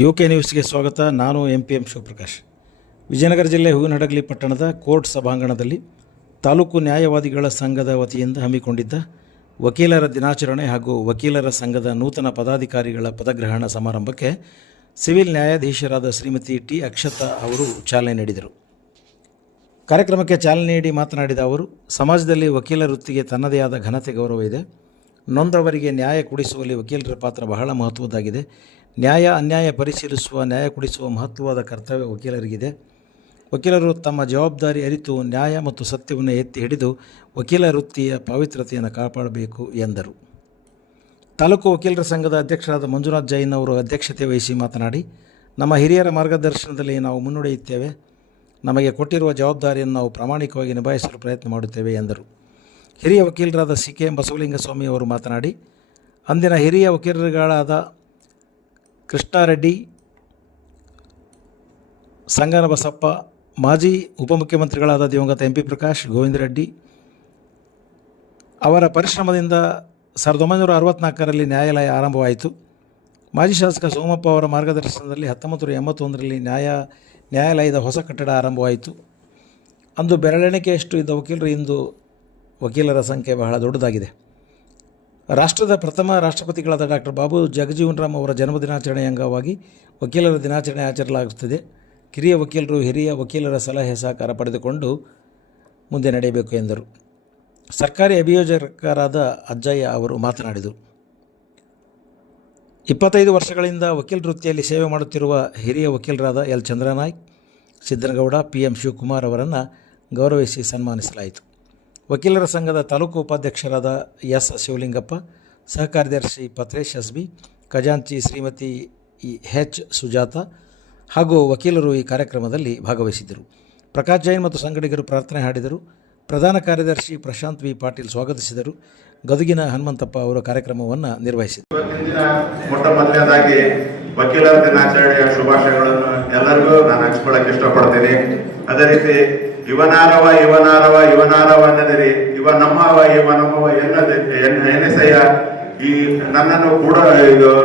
UK ನ್ಯೂಸ್ಗೆ ಸ್ವಾಗತ. ನಾನು MPM ಶಿವಪ್ರಕಾಶ್. ವಿಜಯನಗರ ಜಿಲ್ಲೆ ಹೂವಿನಹಡಗಲಿ ಪಟ್ಟಣದ ಕೋರ್ಟ್ ಸಭಾಂಗಣದಲ್ಲಿ ತಾಲೂಕು ನ್ಯಾಯವಾದಿಗಳ ಸಂಘದ ವತಿಯಿಂದ ಹಮ್ಮಿಕೊಂಡಿದ್ದ ವಕೀಲರ ದಿನಾಚರಣೆ ಹಾಗೂ ವಕೀಲರ ಸಂಘದ ನೂತನ ಪದಾಧಿಕಾರಿಗಳ ಪದಗ್ರಹಣ ಸಮಾರಂಭಕ್ಕೆ ಸಿವಿಲ್ ನ್ಯಾಯಾಧೀಶರಾದ ಶ್ರೀಮತಿ ಟಿ ಅಕ್ಷತಾ ಅವರು ಚಾಲನೆ ನೀಡಿದರು. ಕಾರ್ಯಕ್ರಮಕ್ಕೆ ಚಾಲನೆ ನೀಡಿ ಮಾತನಾಡಿದ ಅವರು, ಸಮಾಜದಲ್ಲಿ ವಕೀಲ ವೃತ್ತಿಗೆ ತನ್ನದೇ ಆದ ಘನತೆ ಗೌರವ ಇದೆ. ನೊಂದವರಿಗೆ ನ್ಯಾಯ ಕೊಡಿಸುವಲ್ಲಿ ವಕೀಲರ ಪಾತ್ರ ಬಹಳ ಮಹತ್ವದ್ದಾಗಿದೆ. ನ್ಯಾಯ ಅನ್ಯಾಯ ಪರಿಶೀಲಿಸುವ, ನ್ಯಾಯ ಕೊಡಿಸುವ ಮಹತ್ವವಾದ ಕರ್ತವ್ಯ ವಕೀಲರಿಗಿದೆ. ವಕೀಲರು ತಮ್ಮ ಜವಾಬ್ದಾರಿ ಅರಿತು ನ್ಯಾಯ ಮತ್ತು ಸತ್ಯವನ್ನು ಎತ್ತಿ ಹಿಡಿದು ವಕೀಲ ವೃತ್ತಿಯ ಪಾವಿತ್ರ್ಯತೆಯನ್ನು ಕಾಪಾಡಬೇಕು ಎಂದರು. ತಾಲೂಕು ವಕೀಲರ ಸಂಘದ ಅಧ್ಯಕ್ಷರಾದ ಮಂಜುನಾಥ್ ಜೈನ್ ಅವರು ಅಧ್ಯಕ್ಷತೆ ವಹಿಸಿ ಮಾತನಾಡಿ, ನಮ್ಮ ಹಿರಿಯರ ಮಾರ್ಗದರ್ಶನದಲ್ಲಿ ನಾವು ಮುನ್ನಡೆಯುತ್ತೇವೆ. ನಮಗೆ ಕೊಟ್ಟಿರುವ ಜವಾಬ್ದಾರಿಯನ್ನು ನಾವು ಪ್ರಾಮಾಣಿಕವಾಗಿ ನಿಭಾಯಿಸಲು ಪ್ರಯತ್ನ ಮಾಡುತ್ತೇವೆ ಎಂದರು. ಹಿರಿಯ ವಕೀಲರಾದ CK ಬಸವಲಿಂಗಸ್ವಾಮಿ ಅವರು ಮಾತನಾಡಿ, ಅಂದಿನ ಹಿರಿಯ ವಕೀಲರುಗಳಾದ ಕೃಷ್ಣಾರೆಡ್ಡಿ, ಸಂಗನ ಬಸಪ್ಪ, ಮಾಜಿ ಉಪಮುಖ್ಯಮಂತ್ರಿಗಳಾದ ದಿವಂಗತ MP ಪ್ರಕಾಶ್, ಗೋವಿಂದ ರೆಡ್ಡಿ ಅವರ ಪರಿಶ್ರಮದಿಂದ 1964ರಲ್ಲಿ ನ್ಯಾಯಾಲಯ ಆರಂಭವಾಯಿತು. ಮಾಜಿ ಶಾಸಕ ಸೋಮಪ್ಪ ಅವರ ಮಾರ್ಗದರ್ಶನದಲ್ಲಿ 1981ರಲ್ಲಿ ನ್ಯಾಯಾಲಯದ ಹೊಸ ಕಟ್ಟಡ ಆರಂಭವಾಯಿತು. ಅಂದು ಬೆರಳೆಣಿಕೆಯಷ್ಟು ಇದ್ದ ವಕೀಲರು ಇಂದು ವಕೀಲರ ಸಂಖ್ಯೆ ಬಹಳ ದೊಡ್ಡದಾಗಿದೆ. ರಾಷ್ಟ್ರದ ಪ್ರಥಮ ರಾಷ್ಟ್ರಪತಿಗಳಾದ ಡಾಕ್ಟರ್ ಬಾಬು ಜಗಜೀವನ್ ರಾಮ್ ಅವರ ಜನ್ಮದಿನಾಚರಣೆಯ ಅಂಗವಾಗಿ ವಕೀಲರ ದಿನಾಚರಣೆ ಆಚರಿಸಲಾಗುತ್ತದೆ. ಕಿರಿಯ ವಕೀಲರು ಹಿರಿಯ ವಕೀಲರ ಸಲಹೆ ಸಹಕಾರ ಪಡೆದುಕೊಂಡು ಮುಂದೆ ನಡೆಯಬೇಕು ಎಂದರು. ಸರ್ಕಾರಿ ಅಭಿಯೋಜಕರಾದ ಅಜ್ಜಯ್ಯ ಅವರು ಮಾತನಾಡಿದರು. 25 ವರ್ಷಗಳಿಂದ ವಕೀಲ ವೃತ್ತಿಯಲ್ಲಿ ಸೇವೆ ಮಾಡುತ್ತಿರುವ ಹಿರಿಯ ವಕೀಲರಾದ L. ಚಂದ್ರನಾಯ್ಕ್, ಸಿದ್ದನಗೌಡ, PM ಶಿವಕುಮಾರ್ ಅವರನ್ನು ಗೌರವಿಸಿ ಸನ್ಮಾನಿಸಲಾಯಿತು. ವಕೀಲರ ಸಂಘದ ತಾಲೂಕು ಉಪಾಧ್ಯಕ್ಷರಾದ S. ಶಿವಲಿಂಗಪ್ಪ, ಸಹ ಕಾರ್ಯದರ್ಶಿ ಪತ್ರೇಶ್ SB, ಖಜಾಂಚಿ ಶ್ರೀಮತಿ H. ಸುಜಾತ ಹಾಗೂ ವಕೀಲರು ಈ ಕಾರ್ಯಕ್ರಮದಲ್ಲಿ ಭಾಗವಹಿಸಿದ್ದರು. ಪ್ರಕಾಶ್ ಜೈನ್ ಮತ್ತು ಸಂಗಡಿಗರು ಪ್ರಾರ್ಥನೆ ಹಾಡಿದರು. ಪ್ರಧಾನ ಕಾರ್ಯದರ್ಶಿ ಪ್ರಶಾಂತ್ V. ಪಾಟೀಲ್ ಸ್ವಾಗತಿಸಿದರು. ಗದುಗಿನ ಹನುಮಂತಪ್ಪ ಅವರು ಕಾರ್ಯಕ್ರಮವನ್ನು ನಿರ್ವಹಿಸಿದರು. ಮೊಟ್ಟ ಮೊದಲನೇದಾಗಿ ವಕೀಲರ ದಿನಾಚರಣೆಯ ಶುಭಾಶಯಗಳನ್ನು ಎಲ್ಲರಿಗೂ ನಾನು ಹಂಚ್ಕೊಳ್ಳಕ್ಕೆ ಇಷ್ಟಪಡ್ತೀನಿ. ಅದೇ ರೀತಿ ಇವನಾರವ ಇವನಾರವ ಇವನಾರವ ಅನ್ನದಿರಿ, ಇವ ನಮ್ಮವ ಇವ ನಮ್ಮವ ಎನ್ನೆಸಯ್ಯ, ಈ ನನ್ನನ್ನು ಕೂಡ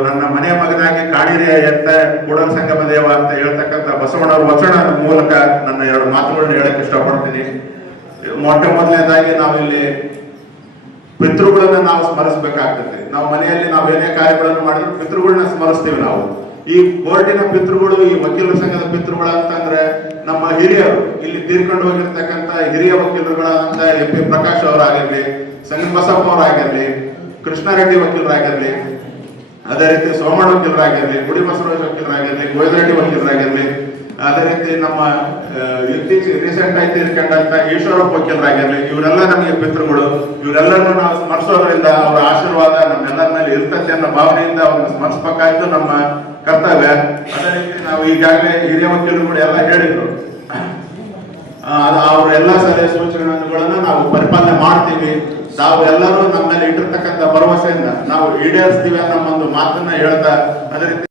ನನ್ನ ಮನೆಯ ಮಗನಾಗಿ ಕಾಣಿರಿ ಅಂತ ಕೂಡಲ ಸಂಗಮ ದೇವ ಅಂತ ಹೇಳ್ತಕ್ಕಂಥ ಬಸವಣ್ಣವ್ರ ವಚನ ಮೂಲಕ ನನ್ನ 2 ಮಾತುಗಳನ್ನ ಹೇಳಕ್ಕೆ ಇಷ್ಟಪಡ್ತೀನಿ. ಮೊಟ್ಟ ಮೊದಲನೇದಾಗಿ ನಾವಿಲ್ಲಿ ಪಿತೃಗಳನ್ನ ನಾವು ಸ್ಮರಿಸಬೇಕಾಗ್ತದೆ. ನಾವು ಮನೆಯಲ್ಲಿ ನಾವು ಏನೇ ಕಾರ್ಯಗಳನ್ನು ಮಾಡಿದ್ರು ಪಿತೃಗಳನ್ನ ಸ್ಮರಿಸ್ತೀವಿ. ನಾವು ಈ ಕೋರ್ಟಿನ ಪಿತೃಗಳು, ಈ ವಕೀಲರ ಸಂಘದ ಪಿತೃಗಳು ಅಂತಂದ್ರೆ ನಮ್ಮ ಹಿರಿಯರು, ಇಲ್ಲಿ ತೀರ್ಕೊಂಡು ಹೋಗಿರ್ತಕ್ಕಂಥ ಹಿರಿಯ ವಕೀಲರುಗಳಾದಂಥ MP ಪ್ರಕಾಶ್ ಅವರಾಗಿರ್ಲಿ, ಸಂಗನ ಬಸಪ್ಪ ಅವರಾಗಿರ್ಲಿ, ಕೃಷ್ಣಾರೆಡ್ಡಿ ವಕೀಲರಾಗಿರ್ಲಿ, ಅದೇ ರೀತಿ ಸೋಮಣ್ಣ ವಕೀಲರಾಗಿರ್ಲಿ, ಗುಡಿ ಬಸವರಾಜ್ ವಕೀಲರಾಗಿರ್ಲಿ, ಗೋವಿಂದರೆಡ್ಡಿ ವಕೀಲರಾಗಿರ್ಲಿ, ಅದೇ ರೀತಿ ನಮ್ಮ ಇತ್ತೀಚೆಗೆ ರೀಸೆಂಟ್ ಆಗಿ ತೀರ್ಕೊಂಡಂತ ಈಶ್ವರಪ್ಪ ವಕೀಲರಾಗಿರ್ಲಿ, ಇವರೆಲ್ಲ ನಮಗೆ ಪಿತೃಗಳು. ಇವರೆಲ್ಲರನ್ನು ನಾವು ಸ್ಮರಿಸೋದ್ರಿಂದ ಅವರ ಆಶೀರ್ವಾದ ನಮ್ಮೆಲ್ಲರ ಮೇಲೆ ಇರ್ತದೆ ಅನ್ನೋ ಭಾವನೆಯಿಂದ ಅವ್ರನ್ನ ಸ್ಮರಿಸಬೇಕಾಯ್ತು ನಮ್ಮ ಕರ್ತವ್ಯ. ಅದೇ ರೀತಿ ನಾವು ಈಗಾಗಲೇ ಹಿರಿಯ ವಕೀಲರುಗಳು ಎಲ್ಲ ಹೇಳಿದ್ರು, ಅವ್ರ ಎಲ್ಲ ಸಲಹೆ ಸೂಚನೆಗಳನ್ನು ನಾವು ಪರಿಪಾಲನೆ ಮಾಡ್ತೀವಿ. ನಾವು ಎಲ್ಲರೂ ನಮ್ಮ ಮೇಲೆ ಇಟ್ಟಿರ್ತಕ್ಕಂಥ ಭರವಸೆಯಿಂದ ನಾವು ಈಡೇರಿಸ್ತೀವಿ ಅನ್ನೋ ಒಂದು ಮಾತನ್ನ ಹೇಳ್ತಾ, ಅದೇ ರೀತಿ